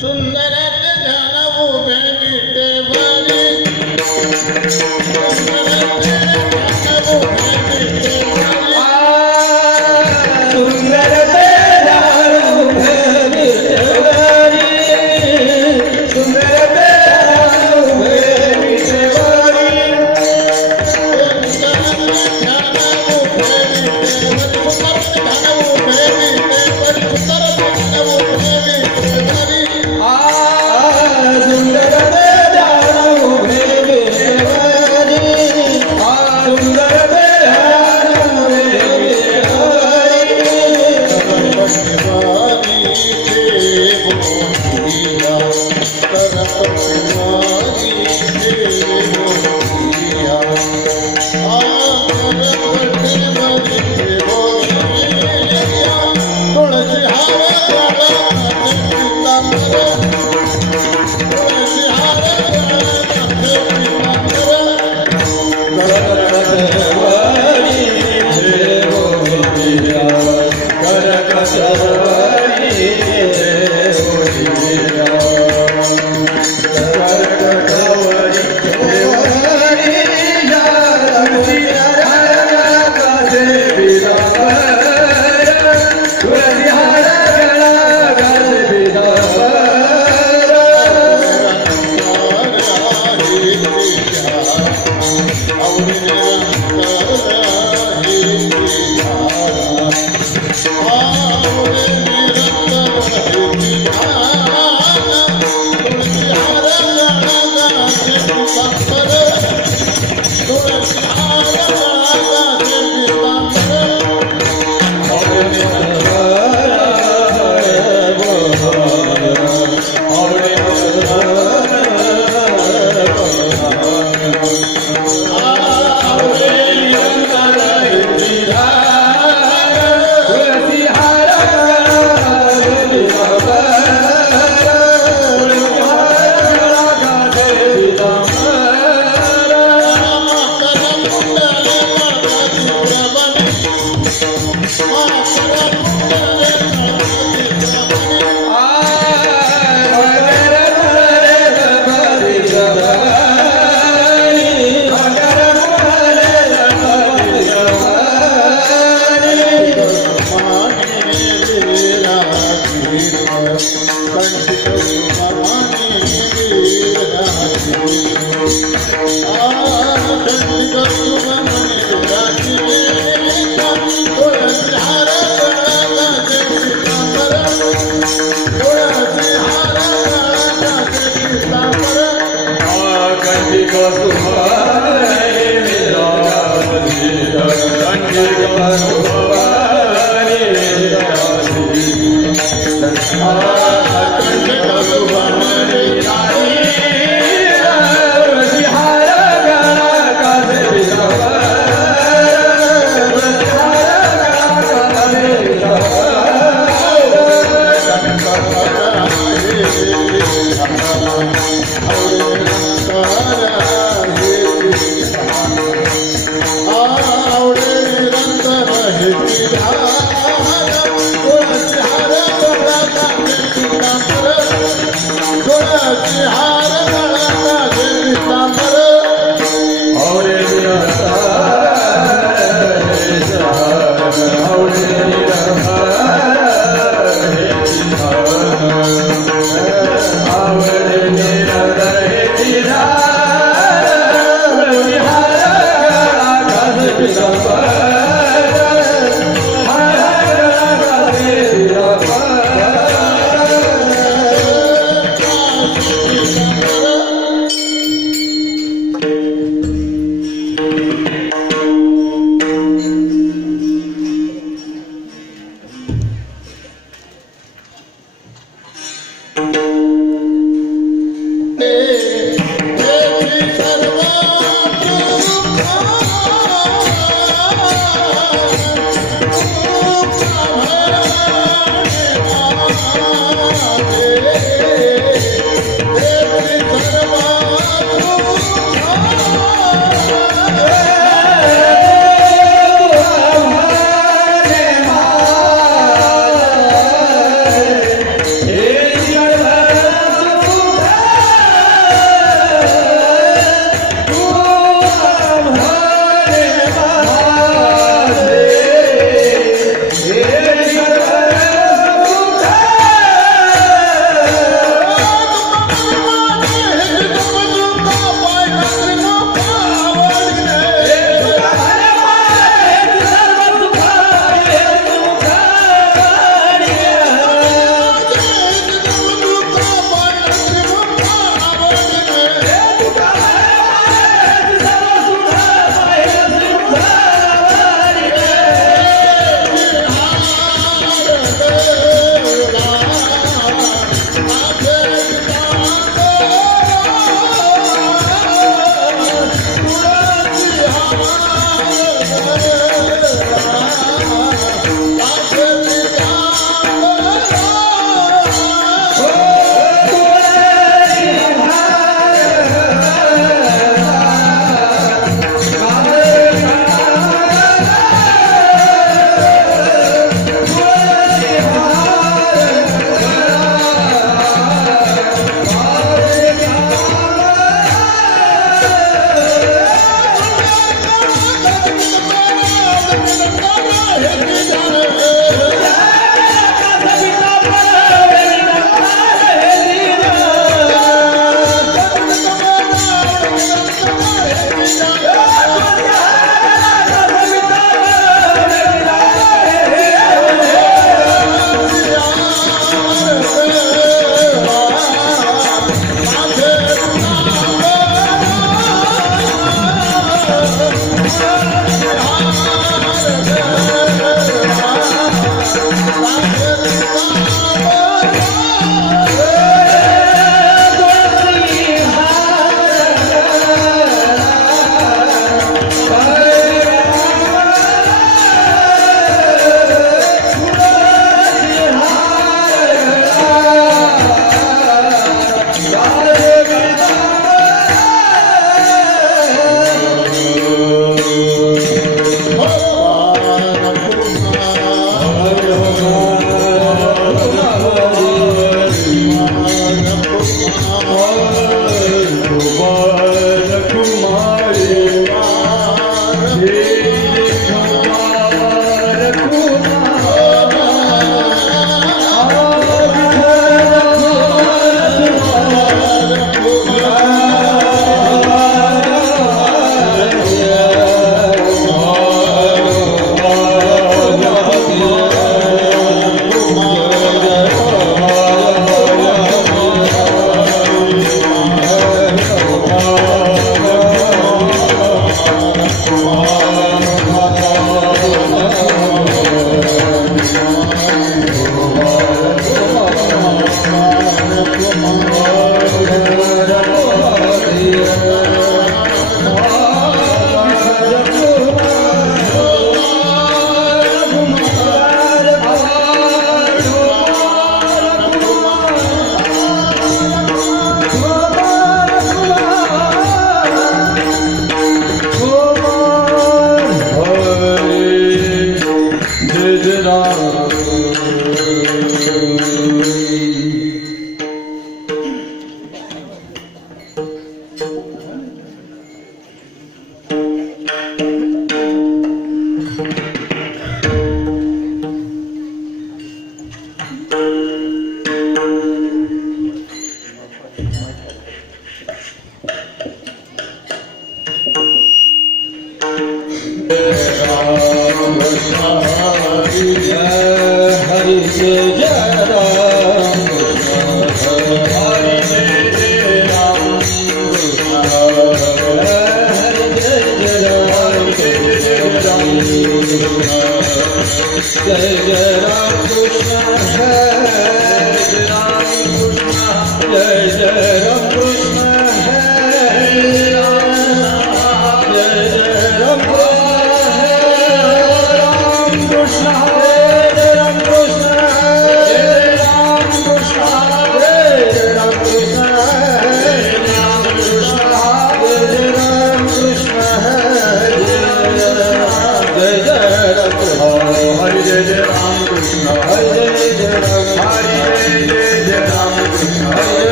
सुंदर ध्यान उभे विटेवरी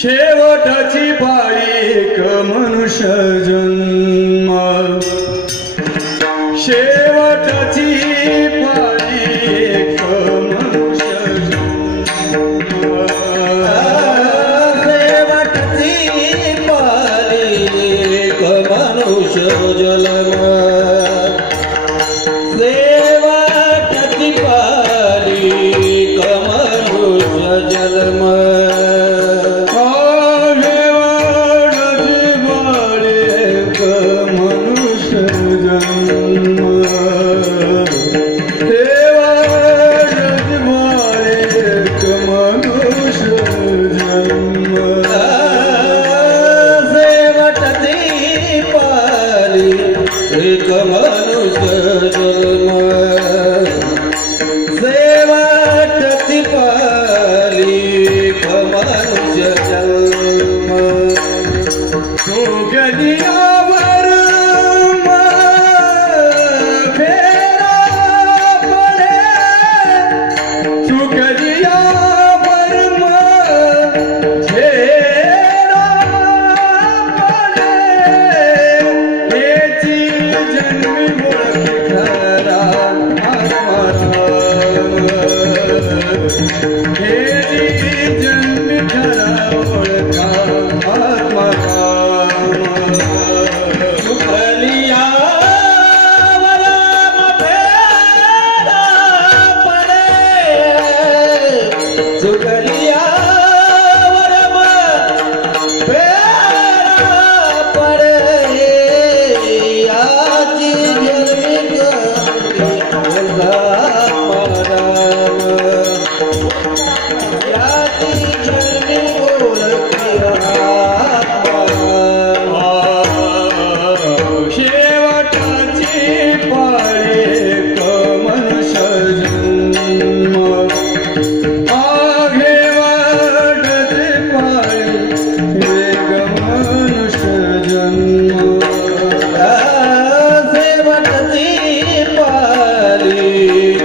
शेवटाची पाळी एक मनुष्य जन्म, शेवटाची पाळी एक मनुष्य जन्म, शेवटाची पाळी एक मनुष्य जन्म, शेवटाची पाळी एक मनुष्य जन्म.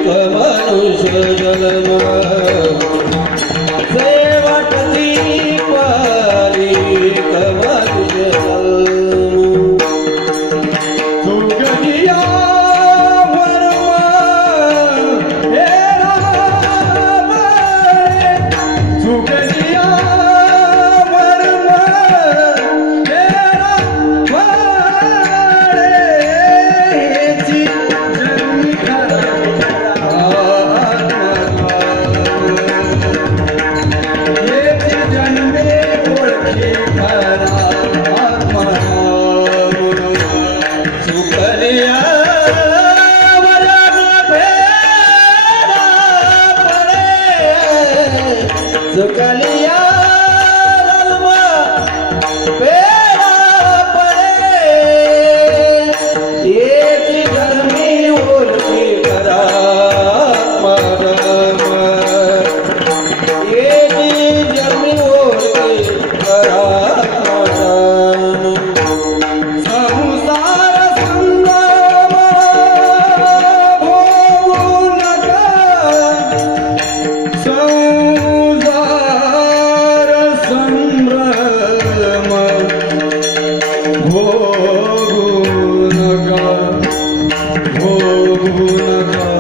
मनुष्य जन्म सेवटती पारी मनुष्य जन्म सुगतिया सुकलिया रलमा पेड़ा पड़े एक धर्मी ओर की करा एक धर्मी ओर की करा संसार संग्राम भोगू नका संसार संग्राम भोगू नका भोगू नका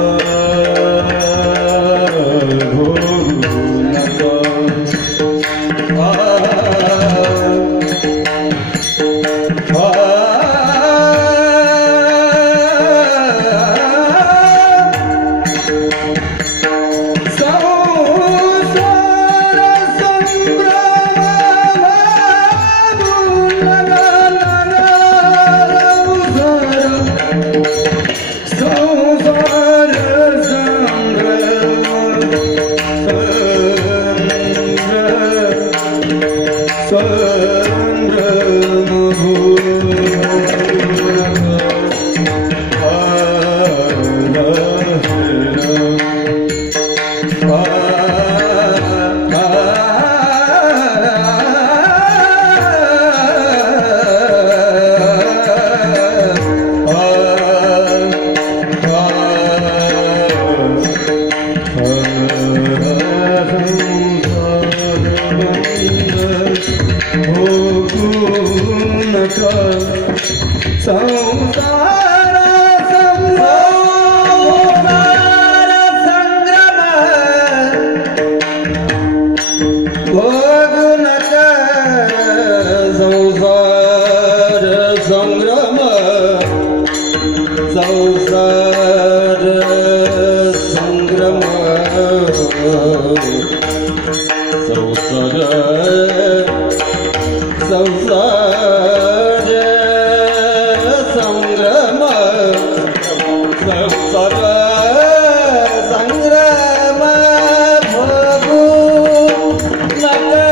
भोगू नका संसार संग्राम भोगू नका संसार संग्राम संसार संग्राम संसार संग्राम संसार संग्राम भोगू नका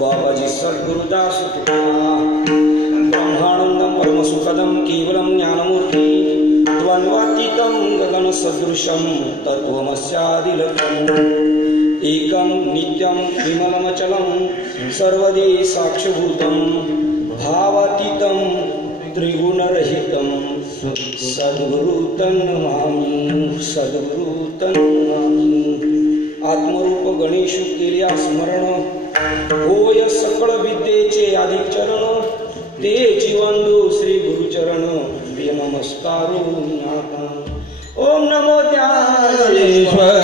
बाबाजी सद्गुरुदास ब्रह्मानंदम परमसुखदम केवलम ज्ञानमूर्ति द्वंद्वातीतं गगन सदृशम तत्वमस्यादिलक्ष्यम् एकं नित्यं विमलमचलं सर्वदे साक्षभूतं भावातीतं त्रिगुणरहितं सद्गुरु तन्नमामि सद्गुरु तन्नमामि। आत्मरूप गणेश केल्या स्मरण होय सकळ विद्येचे अधिक चरण ते जीवंदू श्री गुरुचरण प्रिय नमस्कारो नाथा। ओम नमो ज्ञानेश्वरा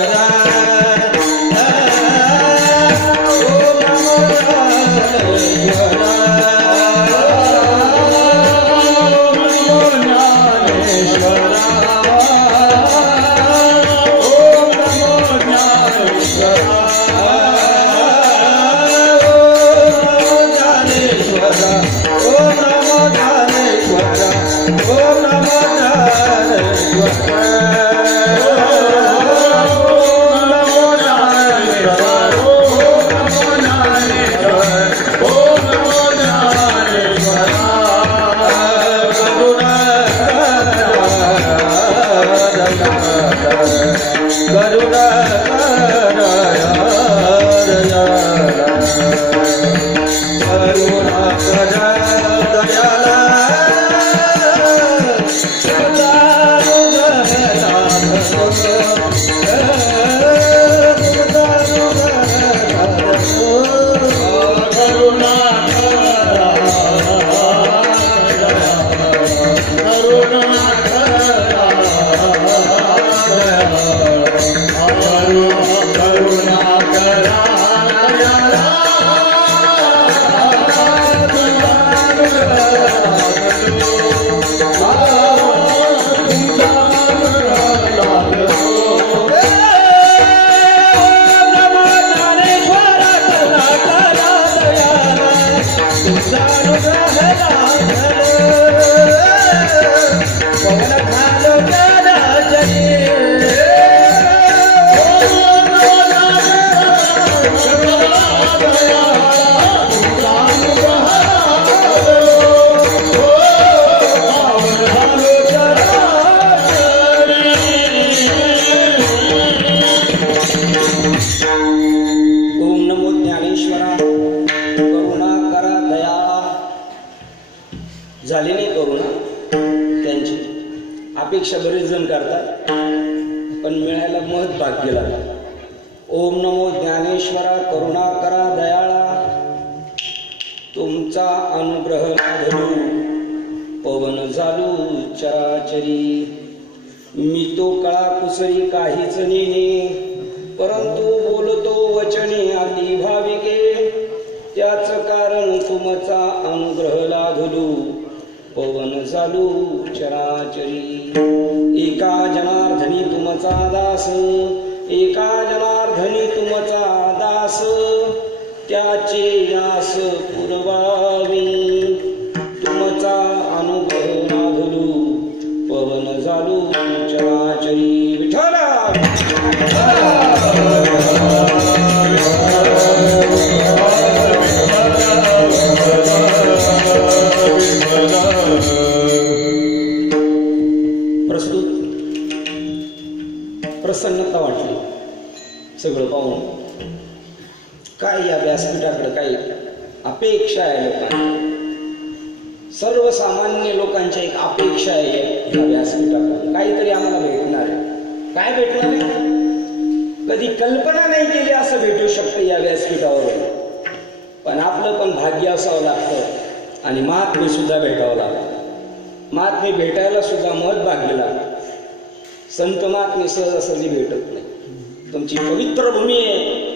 झाली नाही करुणा त्यांची अपेक्षा बरेच जण करतात पण मिळायला महत् भाग्य लागलं। ओम नमो ज्ञानेश्वरा करुणा करा दयाळा तुमचा अनुग्रह लाभलो पवन झालो चराचरी। मी तो कळा कुसरी काहीच नेने, परंतु बोलतो वचने अति भाविके, त्याच कारण तुमचा अनुग्रह लाधलो, पवन चालू चराचरी। एका जनार्दनी तुमचा दास, एका जनार्दनी तुमचा दास, त्याचे आस पुरवावी, तुमचा अनुग्रह लाधलो, पवन चालू चराचरी। विठ्ठला प्रस्तुत प्रसन्नता वाटली सगळं पाहून। काय या व्यासपीठाकडे काही अपेक्षा आहे लोकांना, सर्वसामान्य लोकांच्या एक अपेक्षा आहे या व्यासपीठाकडे, काहीतरी आम्हाला भेटणार आहे। काय भेटणार आहे? कधी कल्पना नाही केली असं भेटू शकतं या व्यासपीठावर, पण आपलं पण भाग्य असावं लागतं आणि महात्मे सुद्धा भेटावं लागतं। महात्मे भेटायला सुद्धा महत् भाग्य लागतं। संत महात्मे सहजासहजी भेटत नाही। तुमची पवित्र भूमी आहे,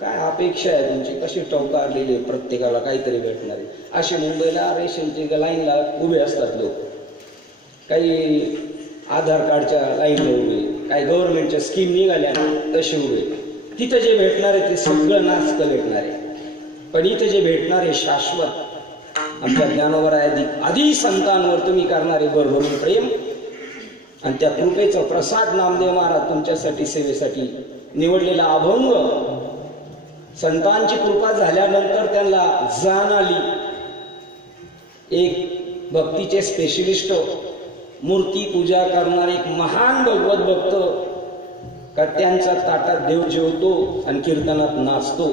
काय अपेक्षा आहे तुमची, कशी टवकारलेली आहे, प्रत्येकाला काहीतरी भेटणार आहे। असे मुंबईला रेशनच्या लाईनला उभे असतात लोक, काही आधार कार्डच्या लाईनला उभे, काही गव्हर्नमेंटच्या स्कीम निघाल्या तसे उभे। तिथं जे भेटणार आहे ते सगळं नाचकं भेटणार आहे, पण इथं जे भेटणार आहे शाश्वत, आमच्या ज्ञानोबर आदी संतांवर तुम्ही करणारे भरभरून प्रेम आणि त्या कृपेचा प्रसाद नामदेव महाराज तुमच्यासाठी सेवेसाठी निवडलेला अभंग। संतांची कृपा झाल्यानंतर त्यांना जाण आली, एक भक्तीचे स्पेशलिस्ट, मूर्ती पूजा करणारे एक महान भगवत भक्त, का त्यांच्या ताटात देव जेवतो आणि कीर्तनात नाचतो,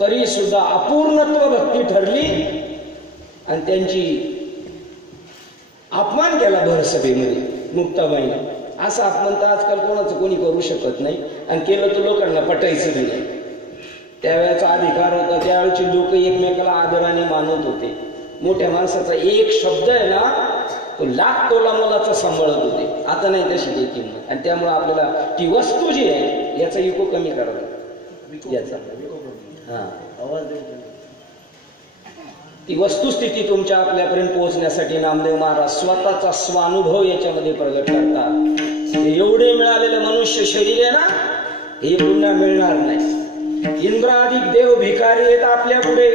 तरी सुद्धा अपूर्णत्व भक्ती ठरली आणि त्यांची अपमान केला भरसभेमध्ये मुक्ताबाईने। असा अपमान तर आजकाल कोणाचं कोणी करू शकत नाही, आणि केलं तर लोकांना पटायचं नाही। त्यावेळेचा अधिकार होता, त्यावेळेचे लोक एकमेकाला आदराने मानत होते। मोठ्या माणसाचा एक शब्द आहे ना, तो लाख तोला मोलाचा सांभाळत होते। आता नाही तशी काही किंमत, आणि त्यामुळे आपल्याला ती वस्तू जी आहे याचा इको कमी करावा, याचा आवाज ती वस्तुस्थिती तुमच्या आपल्यापर्यंत पोहोचण्यासाठी नामदेव महाराज स्वतःचा स्वानुभव याच्यामध्ये प्रगट करतात। एवढे मिळालेलं मनुष्य शरीर आहे ना, हे पुन्हा मिळणार नाही। इंद्राधिक देव भिकारी आहेत आपल्या पुढे,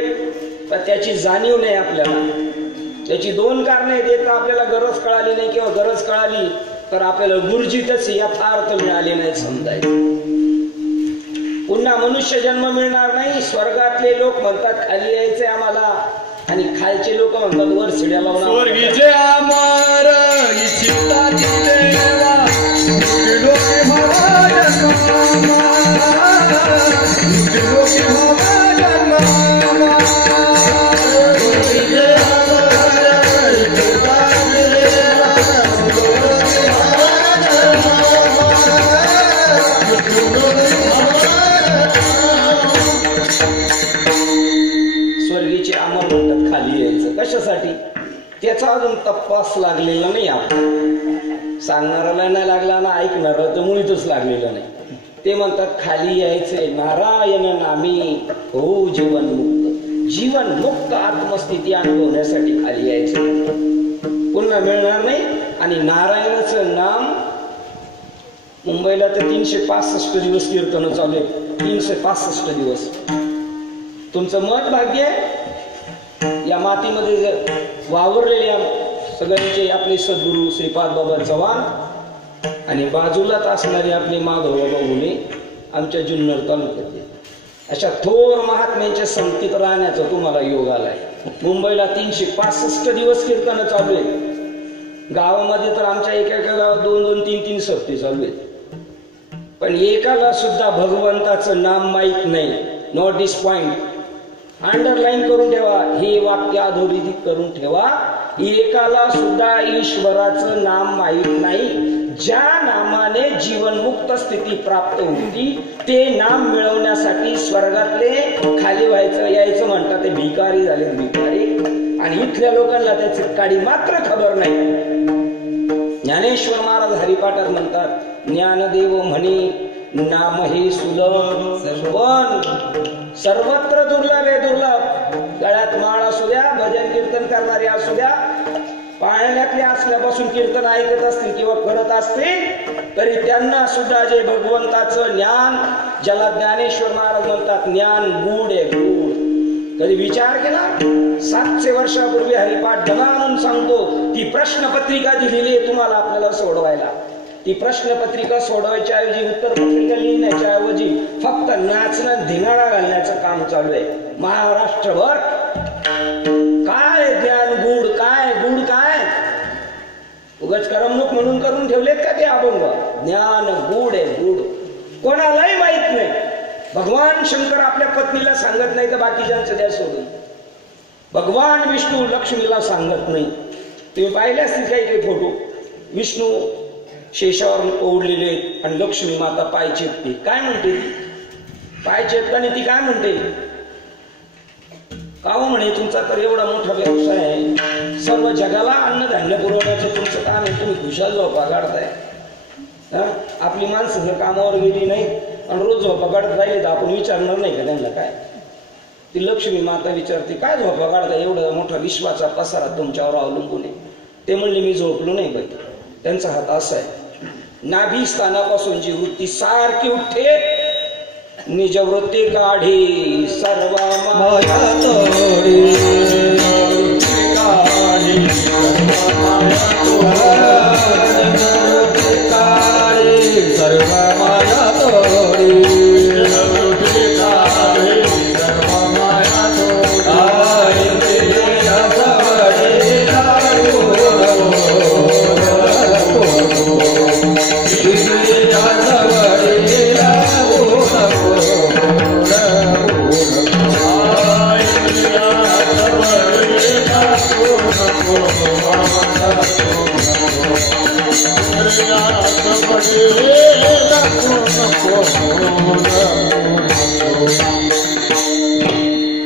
पण त्याची जाणीव नाही आपल्याला। त्याची दोन कारणे आहेत, एक आपल्याला गरज कळाली नाही, किंवा गरज कळाली तर आपल्याला गुर्जितच यथार्थ मिळाले नाही समजायचं। पुन्हा मनुष्य जन्म मिळणार नाही। स्वर्गातले लोक म्हणतात खाली यायचंय आम्हाला, आणि खालचे लोक म्हणतात वर शिड्या लावून स्वर्गीचे अमर इच्छिता देवा, लोके भावा जन्मा, लोके भावा जन्मा, स्वर्गीचे अमर इच्छिता देवा, लोके भावा स्वर्गीचे अमर म्हणतात खाली यायचं कशासाठी, त्याचा अजून तपास लागलेला नाही। आपण सांगणाऱ्याला नाही लागला ना, ऐकणारा तर मुळीतच लागलेलं नाही। ते म्हणतात खाली यायचंय, नारायण नामी हो जीवन मुक्त, जीवन मुक्त आत्मस्थिती अनुभवण्यासाठी खाली यायचं, पुन्हा मिळणार नाही। आणि नारायणाचं नाम मुंबईला तर 365 दिवस कीर्तन चालू आहे, 365 दिवस। तुमचं मत भाग्य या मातीमध्ये वावरलेल्या सगळ्यांचे आपले सद्गुरू श्रीपाद बाबा चव्हाण आणि बाजूलाच असणारे आपले माधव बाबा मुले आमच्या जुन्नर तालुक्यातले, अशा थोर महात्म्यांच्या संगतीत राहण्याचा तुम्हाला योग आलाय। मुंबईला 365 दिवस कीर्तन चालू आहे। गावामध्ये तर आमच्या एका गावात 2-2, 3-3 सप्ते चालू आहेत, पण एकाला सुद्धा भगवंताचं नाम माहीत नाही। नोट दिस पॉइंट, अंडरलाईन करून ठेवा, हे वाक्य अधोरेखित करून ठेवा। एकाला सुद्धा ईश्वराचं नाम माहीत नाही। ज्या नामाने जीवनमुक्त स्थिती प्राप्त होती ते नाम मिळवण्यासाठी स्वर्गातले खाली व्हायचं यायचं म्हणतात, ते भिकारी झाले भिकारी। आणि इथल्या लोकांना त्याची काडी मात्र खबर नाही। ज्ञानेश्वर महाराज हरिपाठात म्हणतात, ज्ञानदेव म्हणे नाम हे सुलभ पण सर्वत्र दुर्लभ आहे, दुर्लभ. गळ्यात माळ असू द्या, भजन कीर्तन करणारे असू द्या, पाळण्यातले असल्यापासून कीर्तन ऐकत असतील किंवा करत असतील तरी त्यांना सुद्धा जे भगवंताचं ज्ञान, ज्याला ज्ञानेश्वर महाराज म्हणतात ज्ञान गूढ आहे, गूढ. कधी विचार केला? 700 वर्षापूर्वी हरिपाठ दमानून सांगतो, ती प्रश्नपत्रिका दिलेली आहे तुम्हाला आपल्याला सोडवायला. ती प्रश्नपत्रिका सोडवायच्या ऐवजी, उत्तर पत्रिका लिहिण्याच्या ऐवजी फक्त नाचणं धिंगाणा घालण्याचं काम चालू आहे महाराष्ट्रभर. काय ज्ञान गूढ, काय गूढ, काय उगाच करमणूक म्हणून करून ठेवलेत का ते अभंग? ज्ञान गूढ आहे, गूढ. कोणालाही माहित नाही. भगवान शंकर आपल्या पत्नीला सांगत नाही तर बाकीच्यांचं द्या सोडून. भगवान विष्णू लक्ष्मीला सांगत नाही. तुम्ही पाहिले असतील काही काही फोटो, विष्णू शेषावर ओढलेले आहेत आणि लक्ष्मी माता पाय चेपते. काय म्हणते? पाय चेपताना ती काय म्हणते? का हो म्हणे, तुमचा तर एवढा मोठा व्यवसाय आहे, सर्व जगाला अन्नधान्य पुरवण्याचं तुमचं काम आहे, तुम्ही खुशाल झोपा काढताय. आपली माणसं जर कामावर गेली नाही आणि रोज झोपा काढत राहिले तर आपण विचारणार नाही का त्यांना काय? ती लक्ष्मी माता विचारते, काय झोपा काढताय, एवढा मोठा विश्वाचा पसारा तुमच्यावर अवलंबून आहे. ते म्हणले, मी झोपलो नाही बाई. त्यांचा हात असा आहे, नाभी स्थानापासून जी वृत्ती सारखी उठते, निज वृत्ती काढी सर्व माया तोडी, काढी सर्व माया तोडी, सर्व माया तोडी, सर्व माया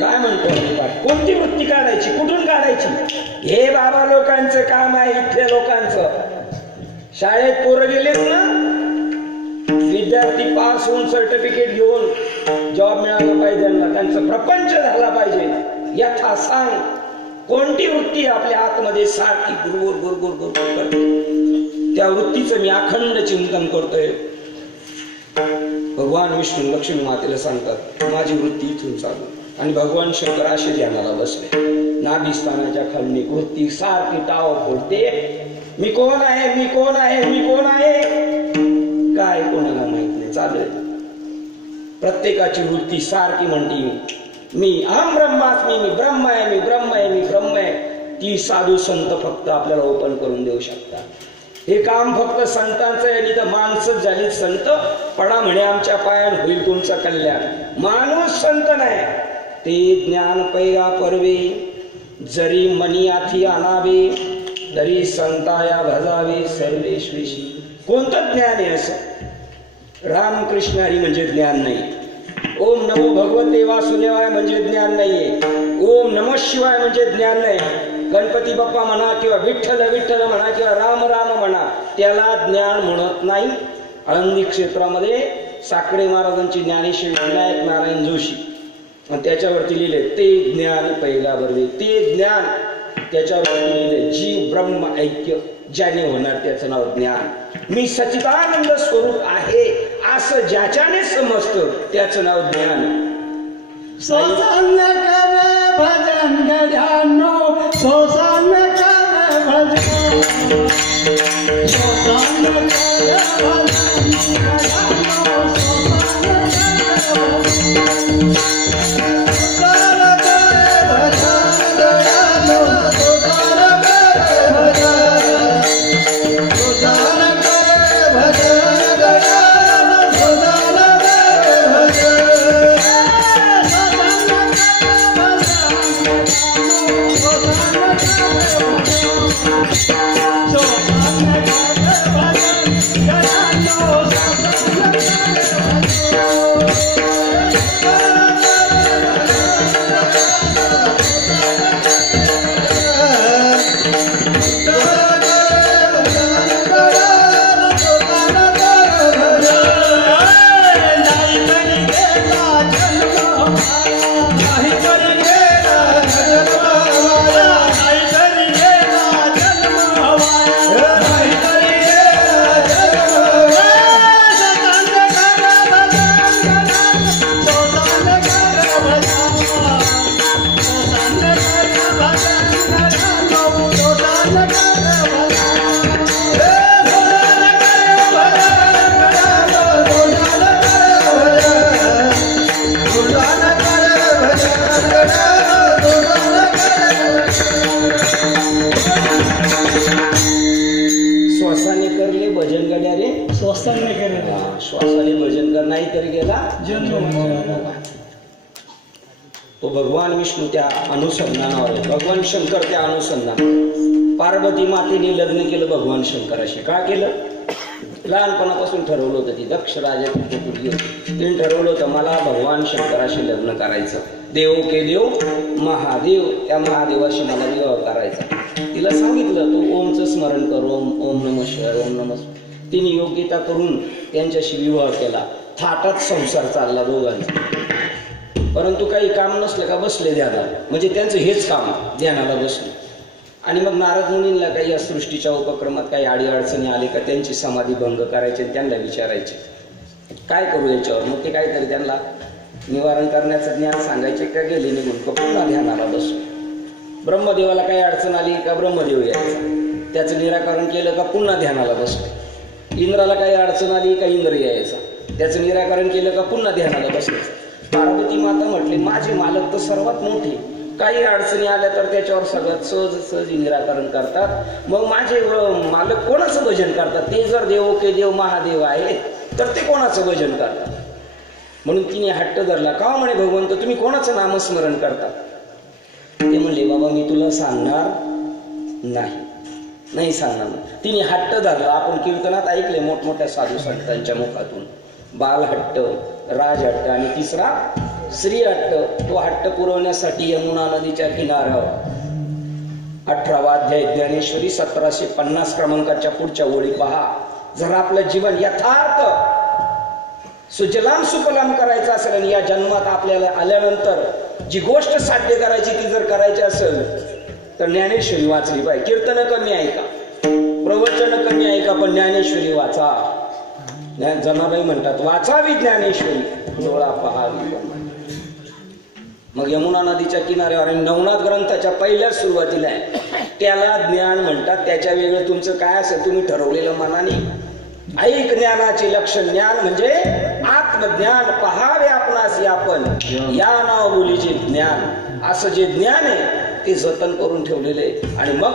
काय म्हणतो? कोणती वृत्ती काढायची, कुठून काढायची? हे बाबा लोकांचं काम आहे, इथल्या लोकांचं. शाळेत पोरं गेलेत ना, विद्यार्थी पास होऊन सर्टिफिकेट घेऊन जॉब मिळाला पाहिजे त्यांना, त्यांचा प्रपंच झाला पाहिजे. यथा सांग, कोणती वृत्ती आपल्या आतमध्ये सारखी गुरगुर गुरगुर गुरगुर करते, त्या वृत्तीचं मी अखंड चिंतन करतोय. भगवान विष्णू लक्ष्मी मातेला सांगतात, माझी वृत्ती इथून चालू. आणि भगवान शंकर असे ध्यानाला बसले, नाभिस्थानाच्या खाली वृत्ती सारखी टाव फोडते, मी कोण आहे, मी कोण आहे, मी कोण आहे, काय कोणाला माहित नाही. चालू आहे प्रत्येकाची वृत्ती सारखी म्हणते, मी अहम ब्रह्मास्मी, मी ब्रह्म आहे, मी ब्रह्म आहे, मी ब्रह्म आहे. ती साधू संत फक्त आपल्याला ओपन करून देऊ शकतात. हे काम फक्त संतांचं आहे. आणि तर माणसंच झाली संत, पडा म्हणे आमच्या पायान होईल तुमचं कल्याण. माणूस संत नाही. ते ज्ञान पैगा परवे, जरी मनी आथी आणावे, तरी संताया भजावे सर्वेश्वेशी. कोणतं ज्ञान आहे असं? रामकृष्ण हरी म्हणजे ज्ञान नाही. ओम नमो भगवते वासुदेवाय म्हणजे ज्ञान नाहीये. ओम नमः शिवाय म्हणजे ज्ञान नाही. गणपती बाप्पा म्हणा किंवा विठ्ठल विठ्ठल म्हणा किंवा राम राम म्हणा, त्याला ज्ञान म्हणत नाही. आळंदी क्षेत्रामध्ये साकडे महाराजांची ज्ञानेश्वरी विनायक नारायण जोशी, आणि त्याच्यावरती लिहिले ते ज्ञान पैगा बरवे. ते ज्ञान त्याच्यावरती लिहिले, जीव ब्रह्म ऐक्य ज्याने होणार त्याचं नाव ज्ञान. मी सच्चिदानंद स्वरूप आहे असं ज्याच्याने समजतं त्याचं नाव ज्ञान. सोसान्य करे भजन गड्यानो, सोसान्य करे भजन, सोसान्य करे भजन गड्यानो, काहीतरी गेला जन्म. तो भगवान विष्णू त्या अनुसंधानावर आहे, भगवान शंकर त्या अनुसंधान. पार्वती मातेने लग्न केलं भगवान शंकराशी. का केलं? लहानपणापासून ठरवलं होतं. ती दक्ष राजाची मुलगी होती, तिने ठरवलं होतं मला भगवान शंकराशी लग्न करायचं. देव के देव महादेव, त्या महादेवाशी मला विवाह करायचा. तिला सांगितलं तू ओमचं स्मरण कर, ओम ओम नमः शिवाय, ओम नमः. तिने योग्यता करून त्यांच्याशी विवाह केला. थाटात संसार चालला दोघांचा. परंतु काही काम नसलं का बसले ध्यानाला, म्हणजे त्यांचं हेच काम, ध्यानाला बसले. आणि मग नारद मुनींना काही या सृष्टीच्या उपक्रमात काही अडीअडचणी आले का त्यांची समाधी भंग करायचे, त्यांना विचारायचे काय करू याच्यावर. मग ते काहीतरी त्यांना निवारण करण्याचं ज्ञान सांगायचे का गेले निघून का पुन्हा ध्यानाला बसलो. ब्रह्मदेवाला काही अडचण आली का ब्रह्मदेव यायचा, त्याचं निराकरण केलं का पुन्हा ध्यानाला बसलो. इंद्राला काही अडचण आली का इंद्र यायचा, त्याचं निराकरण केलं का पुन्हा ध्यानाला बसायचं. पार्वती माता म्हटली माझे मालक तर सर्वात मोठे, काही अडचणी आल्या तर त्याच्यावर सगळ्यात सहज सहज निराकरण करतात. मग माझे मालक कोणाचं भजन करतात? ते जर देव के देव महादेव आहे तर ते कोणाचं भजन करतात? म्हणून तिने हट्ट धरला. का म्हणे भगवंत तुम्ही कोणाचं नामस्मरण करता? ते म्हणले बाबा मी तुला सांगणार नाही सांगणार. तिने हट्ट धरला. आपण कीर्तनात ऐकले मोठमोठ्या साधू संतांच्या मुखातून बालहट्ट, राजहट्ट आणि तिसरा श्रीहट्ट. तो हट्ट पुरवण्यासाठी यमुना नदीच्या किनाऱ्यावर 18वा अध्याय ज्ञानेश्वरी 1750 क्रमांकाच्या पुढच्या ओळी पहा. जर आपलं जीवन यथार्थ सुजलाम सुफलाम करायचं असेल आणि या जन्मात आपल्याला आल्यानंतर जी गोष्ट साध्य करायची ती जर करायची असेल तर ज्ञानेश्वरी वाचली पाहिजे. कीर्तन कमी ऐका, प्रवचन कमी ऐका, पण ज्ञानेश्वरी वाचा. जनाबाई म्हणतात वाचावी ज्ञानेश्वरी, डोळा पहावी. मग यमुना नदीच्या किनाऱ्यावर नवनाथ ग्रंथाच्या पहिल्या सुरुवातीला आहे, त्याला ज्ञान म्हणतात. त्याच्या वेगळं तुमचं काय असेल तुम्ही ठरवलेलं मनाने ऐक. ज्ञानाचे लक्षण ज्ञान म्हणजे आत्मज्ञान, पहावे आपणास आपण, या नाव बोलीचे ज्ञान. असं जे ज्ञान आहे ते जतन करून ठेवलेले. आणि मग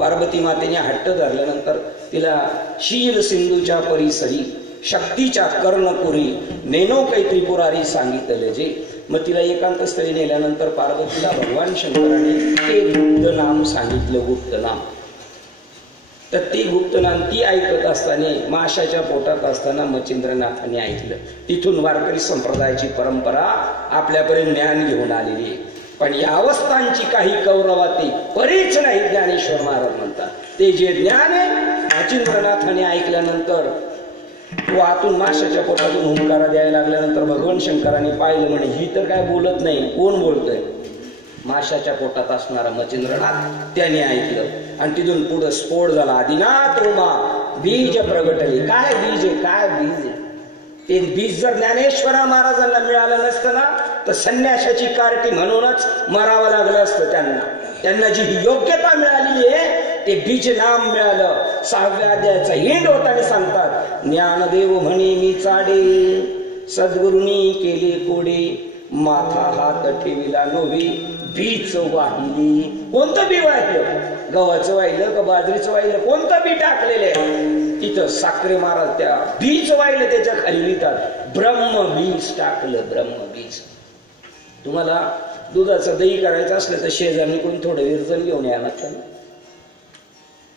पार्वती मातेने हट्ट धरल्यानंतर तिला शील सिंधूच्या परिसरी शक्तीच्या कर्णपुरी नेनो कै त्रिपुरारी सांगितले जे. मग तिला एकांत स्थळी नेल्यानंतर पार्वतीला भगवान शंकराने ते गुप्त नाम सांगितलं, गुप्त नाम. तर ते गुप्त नाम ती ऐकत असताना माशाच्या पोटात असताना मच्छिंद्रनाथाने ऐकलं. तिथून वारकरी संप्रदायाची परंपरा आपल्यापर्यंत ज्ञान घेऊन आलेली आहे. पण या अवस्थांची काही कौरवाती परीच नाही, ज्ञानेश्वर महाराज म्हणतात. ते जे ज्ञान आहे मच्छिंद्रनाथाने ऐकल्यानंतर तो आतून माशाच्या पोटातून हुंकारा द्यायला लागल्यानंतर भगवान शंकराने पाहिलं, म्हणे ही तर काय बोलत नाही, कोण बोलतोय? माशाच्या पोटात असणारा मच्छिंद्रनाथ. त्याने ऐकलं आणि तिथून पुढे स्फोट झाला. आदिनाथ उमा बीज प्रगटले. काय बीज आहे, काय बीज आहे? ते बीज जर ज्ञानेश्वर महाराजांना मिळालं नसतं ना तर संन्यासाची कार्टी म्हणूनच मरावं लागलं असतं त्यांना. त्यांना जी योग्यता मिळालेली आहे ते बीज नाम मिळालं. 6व्या अध्यायाचा हिंड होताना सांगतात, ज्ञानदेव म्हणे मी चाडे, सद्गुरुनी केले कोडे, माथा हात ठेविला नव्हे, बीच वाहिली. कोणतं बी वाहिलं? गव्हाचं वाहिलं का बाजरीचं वाहिलं? कोणतं बी टाकलेलं तिथं साखरे महाराज त्या बीज वाहिलं त्याच्या खाली लिहितात ब्रह्म बीज टाकलं, ब्रह्म बीज. तुम्हाला दुधाचं दही करायचं असलं तर शेजारनी कोणी थोडं विरजन घेऊन यायला लागतं.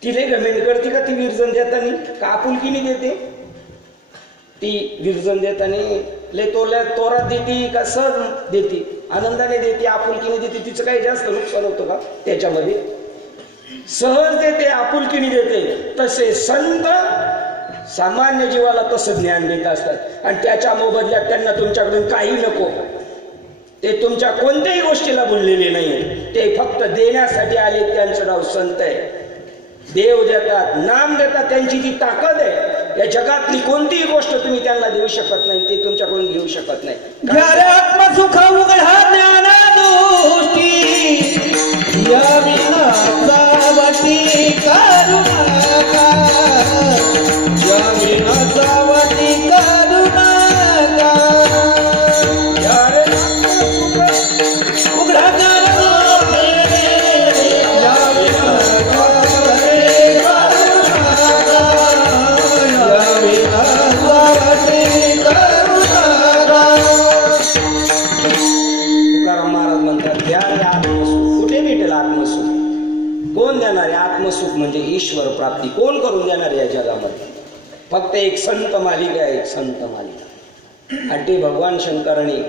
तिने कमेंट करते का ती विरजन देताना? का आपुलकीने देते? ती विरजन देताना ले तोरात देते का सहज देते? आनंदाने देते, आपुलकीने देते. तिचं काही जास्त नुकसान होतं का त्याच्यामध्ये? सहज देते, आपुलकीने देते. तसे संत सामान्य जीवाला तसं ज्ञान देत असतात आणि त्याच्या मोबदल्यात त्यांना तुमच्याकडून काही नको. ते तुमच्या कोणत्याही गोष्टीला बोललेले नाहीये, ते फक्त देण्यासाठी आले. त्यांचं नाव संत आहे. देव देतात, नाम देतात, त्यांची ती ताकद आहे. या जगातली कोणतीही गोष्ट तुम्ही त्यांना देऊ शकत नाही, ते तुमच्याकडून घेऊ शकत नाही. आत्मसुख उघडा ज्ञान दृष्टी, या विनाचावटी करुणा, या विनाचावटी करुणा. उघडा ज्ञान करुणा. आत्मसुख कोण देणार आहे? आत्मसुख म्हणजे ईश्वर प्राप्ती कोण करून देणार या जगामध्ये? फक्त एक संत मालिका आहे, एक संत मालिका. आणि ते भगवान शंकराने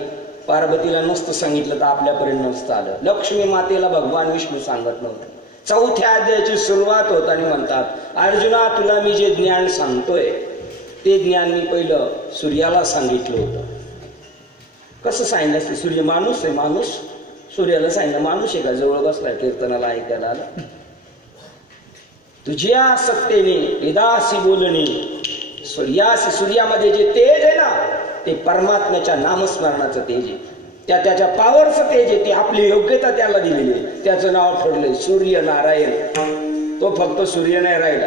पार्वतीला नसतं सांगितलं तर आपल्यापर्यंत नसतं आलं. लक्ष्मी मातेला भगवान विष्णू सांगत नव्हतं. 4थ्या अध्यायाची सुरुवात होत आणि म्हणतात, अर्जुना तुला मी जे ज्ञान सांगतोय ते ज्ञान मी पहिलं सूर्याला सांगितलं होतं. कसं सांगितलं असते? सूर्य माणूस आहे, माणूस. सूर्याला सांगितलं माणूस आहे का? जवळ बसलाय कीर्तनाला ऐकायला आला. तुझ्या सत्तेने वेदासी बोलणे सूर्यासी, सूर्यामध्ये जे तेज आहे ना ते परमात्म्याच्या नामस्मरणाचं तेज आहे. त्याच्या पावरचं तेज आहे, ते आपली योग्यता त्याला दिलेली आहे. त्याचं नाव ठरलंय सूर्य नारायण. तो फक्त सूर्य नाही राहिला.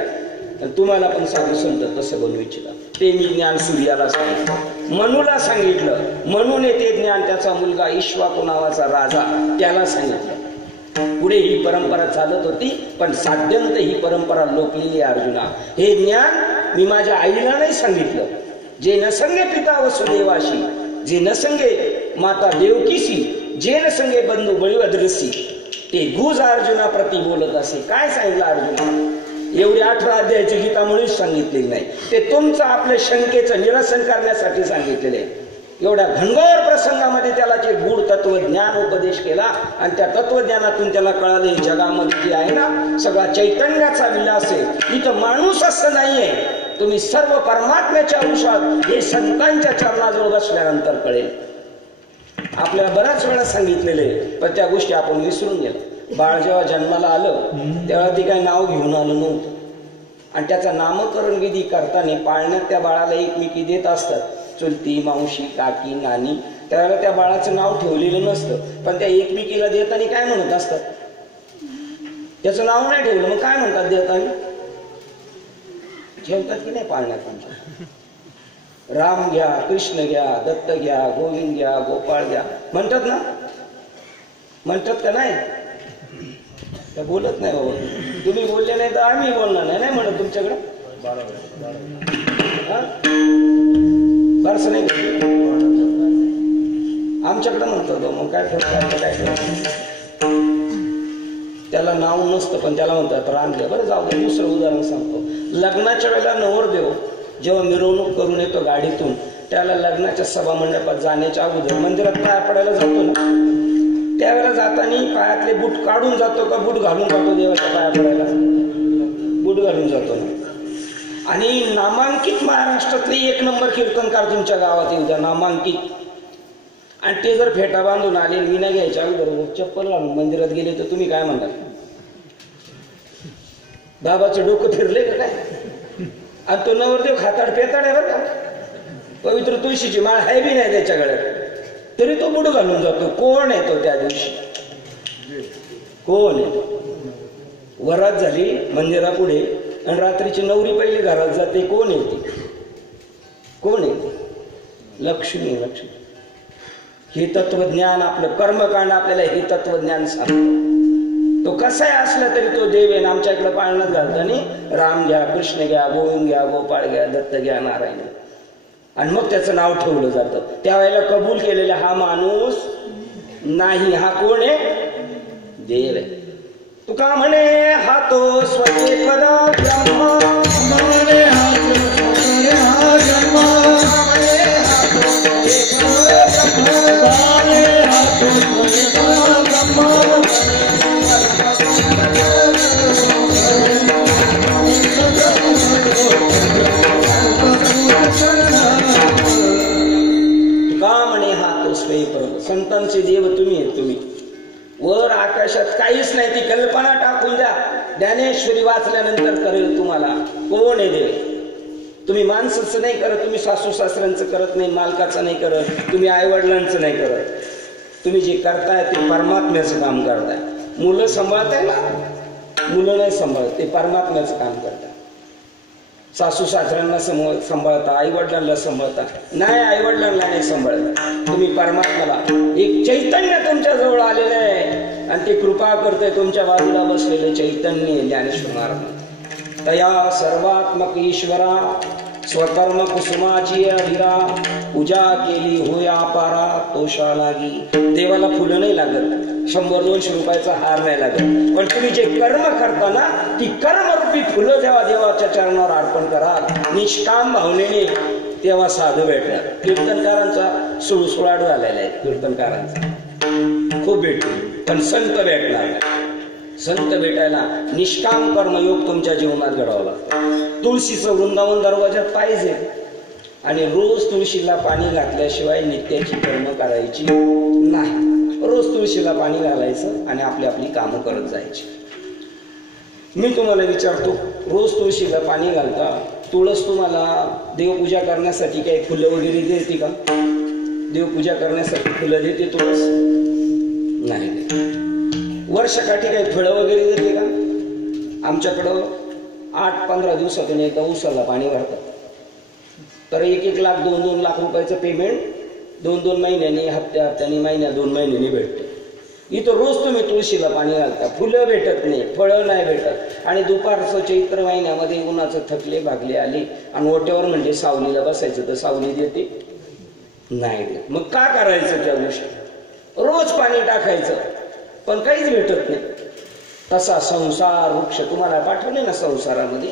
तुम्हाला पण साधू संत तसं बनवू इच्छिता. ते मी ज्ञान सूर्याला सांगितलं, मनूला सांगितलं. मनूने ते ज्ञान त्याचा मुलगा ईश्वाकू नावाचा राजा त्याला सांगितलं. पुढे ही परंपरा चालत होती, पण साध्यंत ही परंपरा लोकलेली अर्जुना. हे ज्ञान मी माझ्या आईला नाही सांगितलं. जे न संगे पिता वसुदेवाशी, जे न संगे माता देवकीशी, जे न संगे बंधू बळीभद्रशी, ते गुज अर्जुना प्रति बोलत असे. काय सांगितलं अर्जुना? एवढी 18 अध्यायाची गीता मुळीच सांगितलेली नाही. ते तुमचं आपल्या शंकेचं निरसन करण्यासाठी सांगितलेले. एवढ्या घनघोर प्रसंगामध्ये त्याला जे गूढ तत्वज्ञान उपदेश केला आणि त्या तत्वज्ञानातून त्याला कळाले जगामध्ये जे आहे ना सगळा चैतन्याचा विलास आहे. इथं माणूस असं नाहीये. तुम्ही सर्व परमात्म्याच्या अंशात हे संतांच्या चरणाजवळ बसल्यानंतर कळेल. आपल्याला बऱ्याच वेळा सांगितलेले, पण त्या गोष्टी आपण विसरून गेलो. बाळ जेव्हा जन्माला आलं तेव्हा ती काही नाव घेऊन आलं नव्हतं. आणि त्याचं नामकरण विधी करताना पाळण्यात त्या बाळाला एकमेकी देत असतात. चुलती, मावशी, काकी, नानी. त्यावेळेला त्या बाळाचं नाव ठेवलेलं नसतं, पण त्या एकमेकीला देताना काय म्हणत असतात? त्याचं नाव नाही ठेवलं, मग काय म्हणतात देताना? ठेवतात की नाही पाळण्यात आमच्या? राम घ्या, कृष्ण घ्या, दत्त घ्या, गोविंद घ्या, गोपाळ घ्या म्हणतात ना? म्हणतात का नाही? त्या बोलत नाही बाबा. तुम्ही बोलले नाही तर आम्ही बोलणार नाही. नाही म्हणत तुमच्याकडे बरस नाही. आमच्याकडे म्हणतो मग काय त्याला नाव नसतं, पण त्याला म्हणतात राम घ्या. बरं जाऊ दे. दुसरं उदाहरण सांगतो. लग्नाच्या वेळेला नवरदेव जेव्हा मिरवणूक करून येतो गाडीतून, त्याला लग्नाच्या सभा मंडपात जाण्याच्या अगोदर मंदिरात पाया पडायला जातो ना, त्यावेळेला जाताना पायातले बूट काढून जातो का बूट घालून जातो? देवाच्या पाया पडायला बूट घालून जातो ना. आणि नामांकित महाराष्ट्रातले 1 नंबर कीर्तनकार तुमच्या गावात येऊ द्या, नामांकित. आणि ते जर फेटा बांधून आले, विना घ्यायच्या अगोदर चप्पल घालून मंदिरात गेले तर तुम्ही काय म्हणता? बाबाचं डोकं फिरले का काय? आणि तो नवरदेव खाताड पेताड आहे बरं का. पवित्र तुळशीची माळ आहे बी नाही त्याच्या गळ्यात, तरी तो बुड घालून जातो. कोण आहे तो त्या दिवशी? कोण आहे? वरात झाली मंदिरापुढे आणि रात्रीची नवरी पहिली घरात जाते. कोण आहे ती? कोण आहे? लक्ष्मी. लक्ष्मी. हे तत्वज्ञान आपलं कर्मकांड आपल्याला हे तत्वज्ञान सांगतो. तो कसाही असला तरी तो देव आहे. आमच्या इकडे पाळण्यात घालताना राम घ्या, कृष्ण घ्या, गोविंद घ्या, गोपाळ घ्या, दत्त घ्या, नारायण. आणि मग त्याचं नाव ठेवलं जातं. त्यावेळेला कबूल केलेला हा माणूस नाही. हा कोण आहे? देव आहे. तुका म्हणे हा तो स्वते पद ब्रह्म, म्हणे हा तो स्वते हा ब्रह्म, म्हणे हा तो स्वते पद ब्रह्म, म्हणे हा तो स्वते पद ब्रह्म. संतांचे देव तुम्ही आहे. तुम्ही वर आकाशात काहीच नाही, ती कल्पना टाकून द्या. ज्ञानेश्वरी वाचल्यानंतर करेल तुम्हाला कोण आहे देव. तुम्ही माणसाचं नाही करत, तुम्ही सासू सासऱ्यांचं करत नाही, मालकाचं नाही करत, तुम्ही आई वडिलांचं नाही करत. तुम्ही जे करताय ते परमात्म्याचं काम करताय. मुलं सांभाळताय ना, मुलं नाही सांभाळत, ते परमात्म्याचं काम करताय. सासू सासऱ्यांना सांभाळता, आई वडिलांना सांभाळता नाही, आई वडिलांना नाही सांभाळत. तुम्ही परमात्म्याला, एक चैतन्य तुमच्या जवळ आलेलं आहे आणि ते कृपा करतोय. तुमच्या बाजूला बसलेलं चैतन्य ज्ञानेश्वर महाराज. तया सर्वात्मक ईश्वरा स्वकर्म कुसुमाची अभिरा, पूजा केली होया पारा तोषा लागी. देवाला फुलं नाही लागत, 100-200 रुपयाचा हार नाही लागत. पण तुम्ही जे कर्म करता ना ती कर्मरूपी फुलं जेव्हा देवाच्या चरणावर अर्पण कराल निष्काम भावनेने तेव्हा साधू भेटणार. कीर्तनकारांचा सुळसुळाट झालेला आहे. कीर्तनकारांचा खूप भेटतो पण संत भेटणार नाही. संत भेटायला निष्काम कर्मयोग तुमच्या जीवनात घडावा लागतो. तुळशीचं वृंदावन दरवाजात पाहिजे आणि रोज तुळशीला पाणी घातल्याशिवाय नित्याची कर्म करायची नाही. रोज तुळशीला पाणी घालायचं आणि आपली आपली कामं करत जायची. मी तुम्हाला विचारतो, रोज तुळशीला पाणी घालता? तुळस तुम्हाला देवपूजा करण्यासाठी काही फुलं वगैरे देते का? देवपूजा करण्यासाठी फुलं देते तुळस? नाही. वर्षकाठी काही फळं वगैरे देते का? आमच्याकडं 8-15 दिवसातून एकदा उसाला पाणी घालतात. तर 1-1 लाख 2-2 लाख रुपयाचं पेमेंट 2-2 महिन्यांनी, हप्त्यानी, महिन्या 2 महिन्यांनी भेटते. इथं रोज तुम्ही तुळशीला पाणी घालता, फुलं भेटत नाही, फळं नाही भेटत आणि दुपारचं चैत्र महिन्यामध्ये उन्हाचं थकले भागले आले आणि ओट्यावर म्हणजे सावलीला बसायचं तर सावली देते नाही. मग का करायचं त्या गोष्टी? रोज पाणी टाकायचं पण काहीच भेटत नाही. तसा संसार वृक्ष तुम्हाला पाठवले ना, संसारामध्ये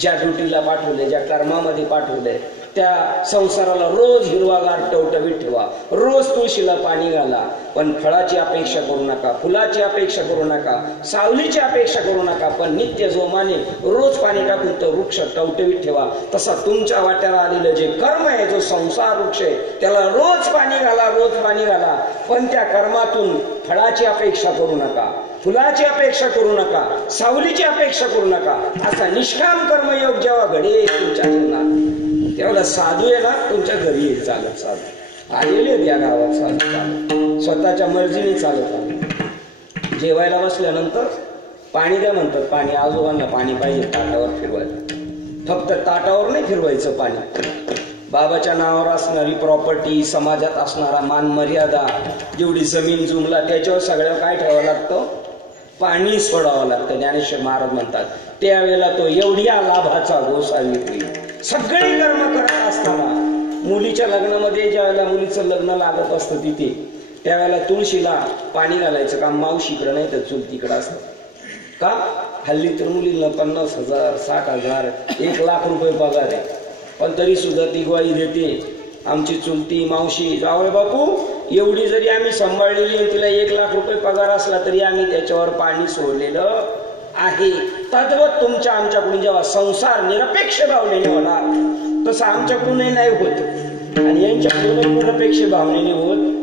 ज्या ड्युटीला पाठवले, ज्या कर्मामध्ये पाठवले त्या संसाराला रोज हिरवागार टवटवीत ठेवा. रोज तुळशीला पाणी घाला पण फळाची अपेक्षा करू नका, फुलाची अपेक्षा करू नका, सावलीची अपेक्षा करू नका. पण नित्य जोमाने रोज पाणी टाकून तो वृक्ष टवटवीत ठेवा. तसा तुमच्या वाट्याला आलेलं जे कर्म आहे, जो संसार वृक्ष आहे, त्याला रोज पाणी घाला, रोज पाणी घाला. पण त्या कर्मातून फळाची अपेक्षा करू नका, फुलाची अपेक्षा करू नका, सावलीची अपेक्षा करू नका. असा निष्काम कर्मयोग जेव्हा घडेल तुमच्या जीवनात तेव्हा साधू आहे ना तुमच्या घरी येईल चालत. साधू आलेले त्या गावात साधू चालत, स्वतःच्या मर्जीने चालत आले. जेवायला बसल्यानंतर पाणी द्या म्हणतात. पाणी आजोबांना पाणी पाहिजे ताटावर फिरवायचं. फक्त ताटावर नाही फिरवायचं पाणी. बाबाच्या नावावर असणारी प्रॉपर्टी, समाजात असणारा मान मर्यादा, जेवढी जमीन जुमला त्याच्यावर सगळ्यावर काय ठेवावं लागतं? पाणी सोडावं लागतं. ज्ञानेश्वर महाराज म्हणतात त्यावेळेला तो एवढ्या लाभाचा गोसावित्री सगळे कर्म करत असताना मुलीच्या लग्नामध्ये ज्या वेळेला मुलीचं लग्न लागत असतं तिथे त्यावेळेला तुळशीला पाणी घालायचं काम मावशीकडे नाही तर चुलतीकडे असतं. का? हल्ली तर मुलींना 50,000, 60,000, 1 लाख रुपये पगार आहे. पण तरी सुद्धा ती ग्वाही देते आमची चुलती मावशी, जावळे बापू एवढी जरी आम्ही सांभाळलेली आणि तिला 1 लाख रुपये पगार असला तरी आम्ही त्याच्यावर पाणी सोडलेलं आहे. तद्वत तुमच्या आमच्याकडून जेव्हा संसार निरपेक्ष भावनेने होणार तसं आमच्याकडूनही नाही होत आणि यांच्याकडूनही निरपेक्ष भावनेने होत.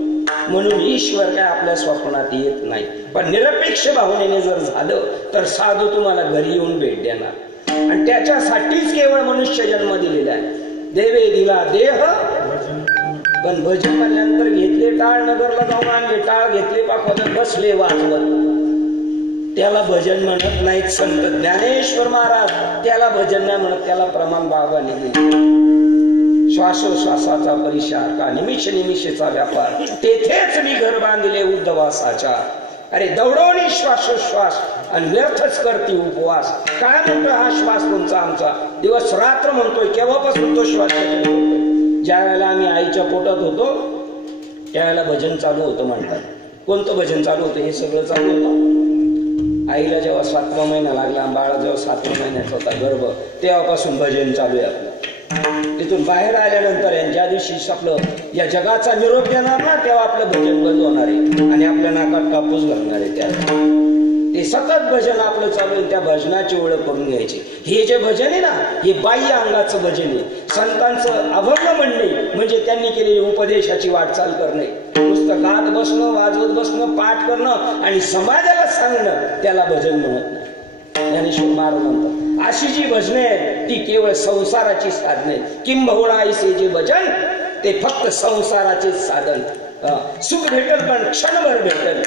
म्हणून ईश्वर काय आपल्या स्वप्नात येत नाही. पण निरपेक्ष भावनेने जर झालं तर साधू तुम्हाला घरी येऊन भेट देणार आणि त्याच्यासाठीच केवळ मनुष्य जन्म दिलेला आहे. देवे दिला देह पण भजन म्हणल्यानंतर घेतले टाळ, नगरला जाऊन आणले टाळ, घेतले पाखवत बसले वाजवत. त्याला भजन म्हणत नाहीत संत ज्ञानेश्वर महाराज. त्याला भजन नाही म्हणत, त्याला प्रमाण बाबाने दिले. श्वासोश्वासाचा परिचार का निमिष निमिषेचा व्यापार, तेथेच मी घर बांधले उद्धवासाच्या. अरे दौडवणी श्वासोश्वास आणि व्यर्थच करती उपवास. काय म्हणतोय हा श्वास तुमचा आमचा? दिवस रात्र म्हणतोय. केव्हापासून तो श्वास करतोय? ज्या वेळेला आम्ही आईच्या पोटात होतो त्यावेळेला भजन चालू होतं म्हणतात. कोणतं भजन चालू होतं? हे सगळं चालू होतं. आईला जेव्हा 7वा महिना लागला, बाळा जेव्हा 7व्या महिन्याचा होता गर्भ, तेव्हापासून भजन चालू आहे आपलं. तिथून बाहेर आल्यानंतर ज्या दिवशी आपलं या जगाचा निरोप देणार ना तेव्हा आपलं भजन बंद होणार आहे आणि आपल्या नाकात कापूस घालणार आहे. त्या ते सतत भजन आपलं चालू आहे. त्या भजनाची ओळख करून घ्यायची. हे जे भजन आहे ना हे बाह्य अंगाचं भजन आहे. संतांचं अभंग म्हणणे म्हणजे त्यांनी केलेली उपदेशाची वाटचाल करणे. नुसतं गात बसणं, वाजवत बसणं, पाठ करणं आणि समाजाला सांगणं त्याला भजन म्हणत नाही. ज्ञानेश्वर महाराज म्हणतात अशी जी भजने आहेत ती केवळ संसाराची साधने. किंबहुना ऐसे जे भजन ते फक्त संसाराचे साधन. सुख भेटल पण क्षणभर भेटल.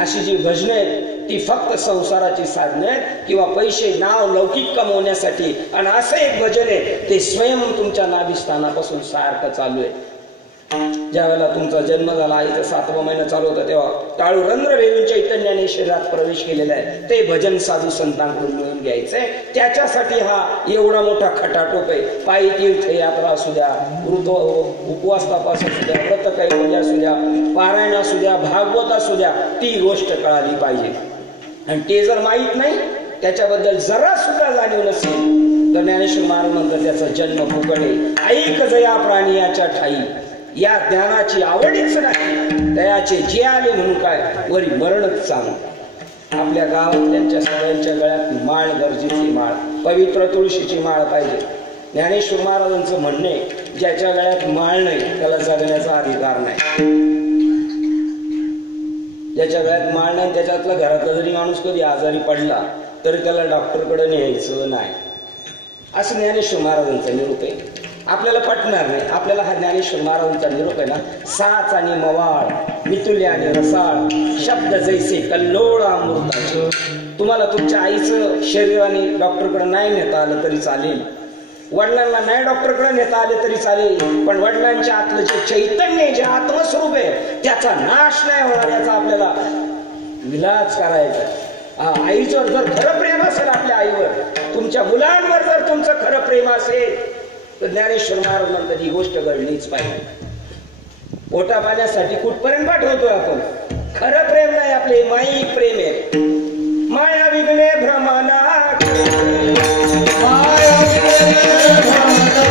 अशी जी भजने आहेत ती फक्त संसाराची साधने आहेत किंवा पैसे नाव लौकिक कमवण्यासाठी. आणि असं एक भजन आहे ते स्वयं तुमच्या नाभिस्थानापासून सारखं चालू आहे. ज्यावेळेला तुमचा जन्म झाला, आईचा 7वा महिना चालू होता, तेव्हा टाळू रंध्रभेदून चैतन्याने शरीरात प्रवेश केलेला आहे. ते भजन साधू संतांकडून मिळून घ्यायचंय. त्याच्यासाठी हा एवढा मोठा खटाटोप आहे. पायी तीर्थयात्रा असू द्या, उपवास तपास असू द्या, व्रत कैवल्य असू द्या, पारायण असू द्या, भागवत असू द्या, ती गोष्ट कळाली पाहिजे. आणि ते जर माहीत नाही, त्याच्याबद्दल जरा सुद्धा जाणीव नसेल तर ज्ञानेश्वर महाराज म्हणतात त्याचा जन्म फुकटे. ऐक जया प्राणी याच्या ठाई, या ज्ञानाची आवडीच नाही, दयाचे जे आले म्हणून काय वरी मरणच चांगलं. आपल्या गावातल्यांच्या सगळ्यांच्या गळ्यात माळ, गरजेची माळ, पवित्र तुळशीची माळ पाहिजे. ज्ञानेश्वर महाराजांचं म्हणणे, ज्याच्या गळ्यात माळ नाही त्याला जगण्याचा अधिकार नाही. ज्याच्या गळ्यात माळ नाही, त्याच्यातला घरातला जरी माणूस कधी आजारी पडला तरी त्याला डॉक्टरकडे न्यायचं नाही, असं ज्ञानेश्वर महाराजांचा निरूप आहे. आपल्याला पटणार नाही. आपल्याला हा ज्ञानेश्वर महाराजांचा निरूप आहे ना, साच आणि मवाळ, मितुल्य आणि रसाळ, शब्द जैसे कल्लोळ अमृताचे. तुम्हाला तुमच्या आईचं शरीराने डॉक्टरकडे नाही नेता आलं तरी चालेल, वडिलांना नाही डॉक्टरकडे नेता आले तरी चालेल, पण वडिलांच्या आतलं जे चैतन्य, जे आत्मस्वरूप आहे, त्याचा नाश नाही होणार, याचा आपल्याला विलाज करायचा. आईचं जर खरं प्रेम असेल आपल्या आईवर, तुमच्या मुलांवर जर तुमचं खरं प्रेम असेल तर ज्ञानेश्वर महाराज म्हणतात ही गोष्ट घडलीच पाहिजे. पोटा पाण्यासाठी कुठपर्यंत पाठवतोय आपण? खरं प्रेम नाही, आपले माई प्रेम आहे. माया विघ्ने भ्रमणा, माया विघ्ने भ्रमणा,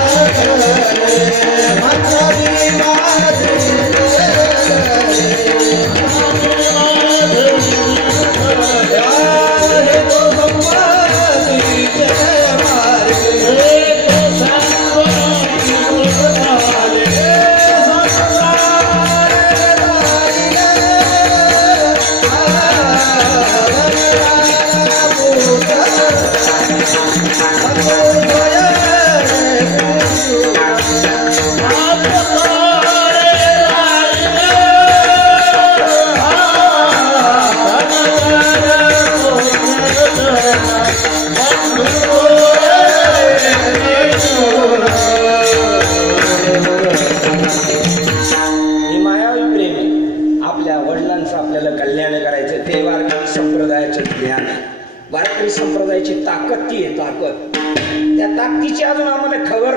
संप्रदायाची ताकद ती आहे. ताकद, त्या ताकदीची अजून आम्हाला खबर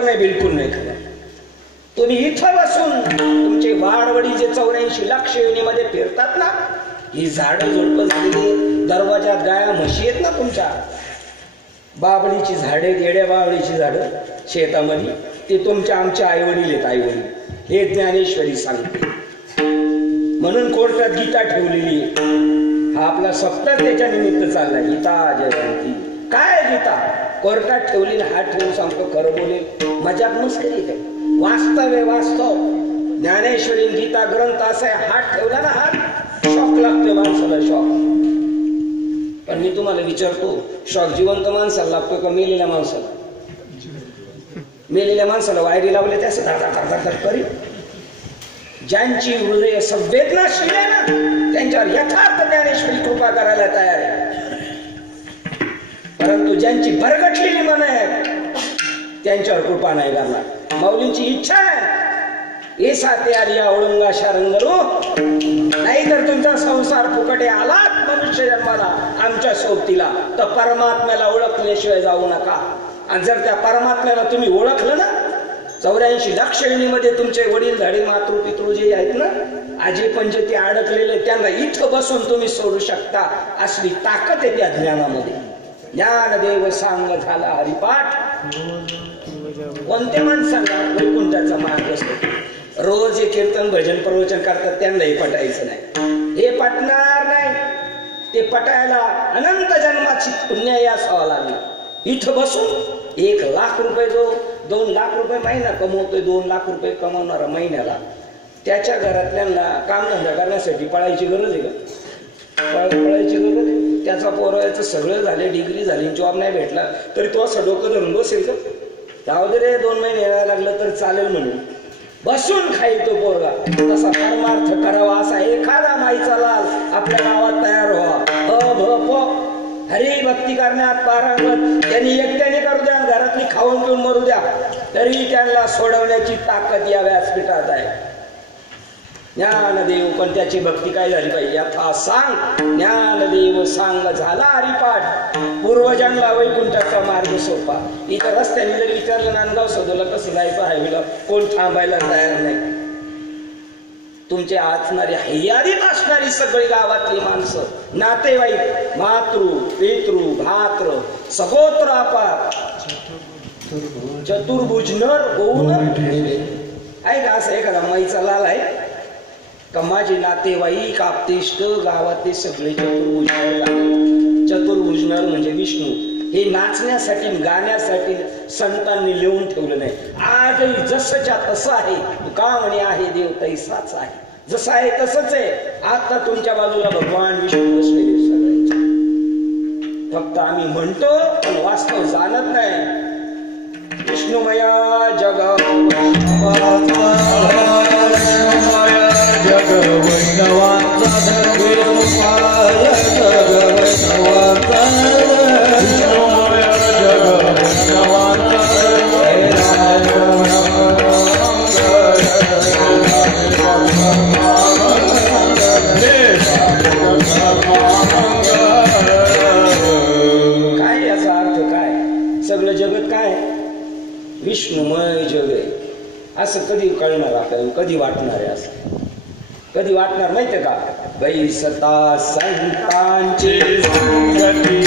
नाही, बिलकुल नाही खबर. तुम्ही इथं बसून तुमचे वाडवडी जे 84 लाख योनीमध्ये फिरतात ना, ही झाडं झुडपं झालेली, दरवाजात गाया म्हशी आहेत ना तुमच्या, बाबळीची झाडे, येड्या बाबळीची झाडं शेतामध्ये, ते तुमच्या आमच्या आईवडील आहेत. आईवडील हे ज्ञानेश्वरी सांगते. म्हणून कोर्टात गीता ठेवलेली आहे. हा आपला सप्ताह त्याच्या निमित्त चालला. गीता जयंती काय गीता कोर्टात ठेवली, हात ठेवून सांगतो खरं बोलेल, मजाक मस्करी काय, वास्तव आहे वास्तव. ज्ञानेश्वरी गीता ग्रंथ असा आहे, हात ठेवला ना, हात शॉक लागतोय माणसाला, शॉक. पण मी तुम्हाला विचारतो, शॉक जिवंत माणसाला लागतो का मेलेल्या माणसाला? मेलेल्या माणसाला वायरी लावले त्यास करी. ज्यांची हृदय संवेदनाशील आहे ना, त्यांच्यावर यथार्थ ज्ञानेश्वरी कृपा करायला तयार आहे. परंतु ज्यांची भरगटलेली मन आहे त्यांच्यावर कृपा नाही करणार. माऊलींची इच्छा आहे, एसा तयारी औळंगा शारंगरू, नाहीतर तुमचा संसार फुकटे आलात मनुष्य जन्माला आमच्या सोबतीला, तर परमात्म्याला ओळखल्याशिवाय जाऊ नका. आणि जर त्या परमात्म्याला तुम्ही ओळखलं ना, 84 लाख योनीमध्ये तुमचे वडील धाडी मातृ पितृ जे आहेत ना, आजी पंजे ते अडकलेले, त्यांना इथं बसून तुम्ही सोडू शकता. असली ताकद आहे त्या ज्ञानामध्ये. ज्ञानदेव सांग झाला हरिपाठ. कोणत्या माणसाला वैकुंठाचा मार्ग असतो? रोज हे कीर्तन भजन प्रवचन करतात, त्यांनाही पटायचं नाही. हे पटणार नाही. ते पटायला अनंत जन्माची पुण्य असावं लागलं. इथं बसून 1 लाख रुपये, जो 2 लाख रुपये महिना कमवतोय, 2 लाख रुपये कमवणारा महिन्याला, त्याच्या घरातल्यांना कामधंदा करण्यासाठी पळायची गरज आहे का? पळायची गरज आहे? त्याचा पोराचं सगळं झाले, डिग्री झाली, जॉब नाही भेटला तरी तो असं डोकं धरून बसेल का? जाऊ दे रे, 2 महिने यायला लागलं तर चालेल म्हणून बसून खाईल तो पोरगा. तसा परमार्थ करावा असा एखादा माईचा लाल आपल्या गावात तयार व्हावा. हरी भक्ती करण्यात पारंगत, त्यांनी एकट्याने करू द्या, घरातली खाऊन पिऊन मरू द्या, तरी त्यांना सोडवण्याची ताकद या व्यासपीठात आहे. ज्ञानदेव पण त्याची भक्ती काय झाली पाहिजे, यथा सांग ज्ञानदेव सांग झाला हरिपाठ, पूर्वजांना वैकुंठाचा मार्ग सोपा. इथं रस्त्याने जर विचारलं नांदगाव सदोला कसं जायचं हायवेला, कोण थांबायला तयार नाही. तुमचे आचणारी हय्यारीत असणारी सगळी गावातली माणसं, नातेवाईक, मातृ पितृ भात्र सगोत्र अपार चतुर्भुज नर होऊन आहे का. असं एखादा मैचा लाल आहे का, माझे नातेवाईक आपतेष्ट गावातले सगळे चतुर्भुजनर म्हणजे विष्णू. हे नाचण्यासाठी गाण्यासाठी संतांनी लिहून ठेवलं नाही. आजही जसंच्या तसं आहे. का म्हणे आहे देव तैसाच आहे, जसं आहे तसंच आहे. आता तुमच्या बाजूला भगवान विष्णू बसलेले सगळे, फक्त आम्ही म्हणतो पण वास्तव जाणत नाही. विष्णुमया जग जग वैष्णवांचा धर्मोपाय, जग वैष्णवांचा काय याचा अर्थ काय, सगळं जगत काय विष्णुमय जग आहे. असं कधी कळणार आपल्याला, कधी वाटणार आहे असं, कधी वाटणार माहितीये का. बैसता संतांची संगती,